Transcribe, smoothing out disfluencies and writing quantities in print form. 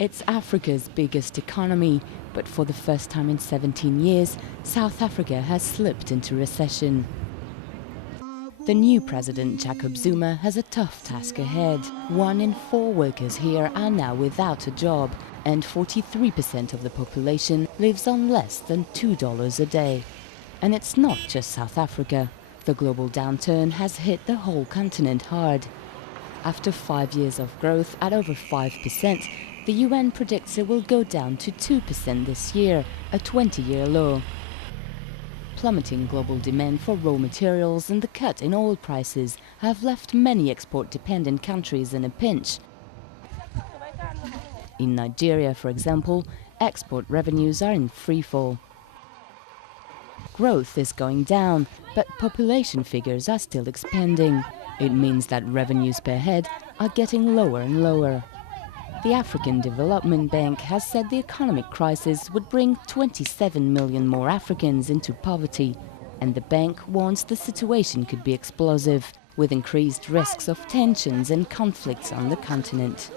It's Africa's biggest economy, but for the first time in 17 years, South Africa has slipped into recession. The new president, Jacob Zuma, has a tough task ahead. 1 in 4 workers here are now without a job, and 43% of the population lives on less than $2 a day. And it's not just South Africa. The global downturn has hit the whole continent hard. After 5 years of growth at over 5%, the UN predicts it will go down to 2% this year, a 20-year low. Plummeting global demand for raw materials and the cut in oil prices have left many export-dependent countries in a pinch. In Nigeria, for example, export revenues are in freefall. Growth is going down, but population figures are still expanding. It means that revenues per head are getting lower and lower. The African Development Bank has said the economic crisis would bring 27 million more Africans into poverty, and the bank warns the situation could be explosive, with increased risks of tensions and conflicts on the continent.